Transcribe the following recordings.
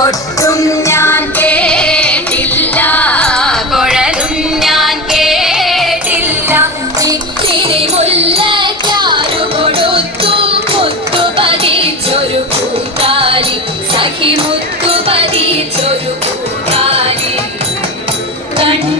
കൊട്ടും ഞാൻ കേട്ടില്ല കൊഴലും ഞാൻ കേട്ടില്ല. ഇത്തിരി മുല്ലക്കാരു കൊടുത്തു മുത്തു പതിച്ചൊരു കൂട്ടാലി സഖി മുത്തു പതിച്ചൊരു കൂട്ടാലി കണ്ണു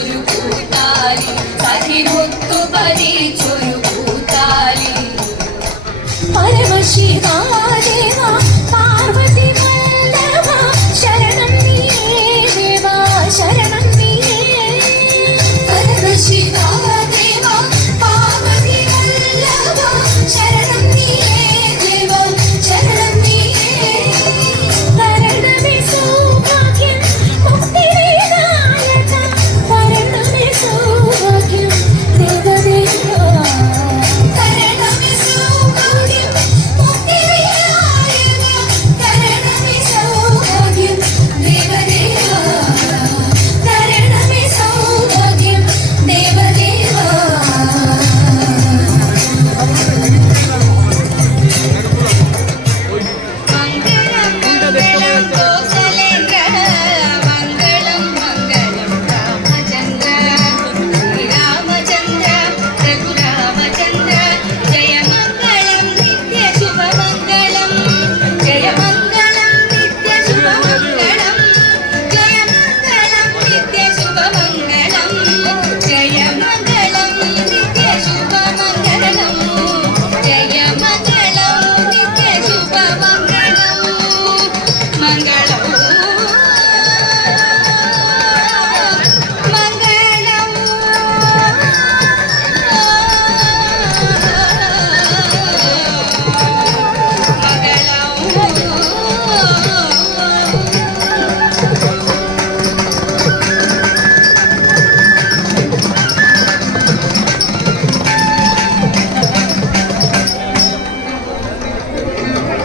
ഒരു കൂട്ടാരി സഹിമൊത്തു പരീക്ഷൊരു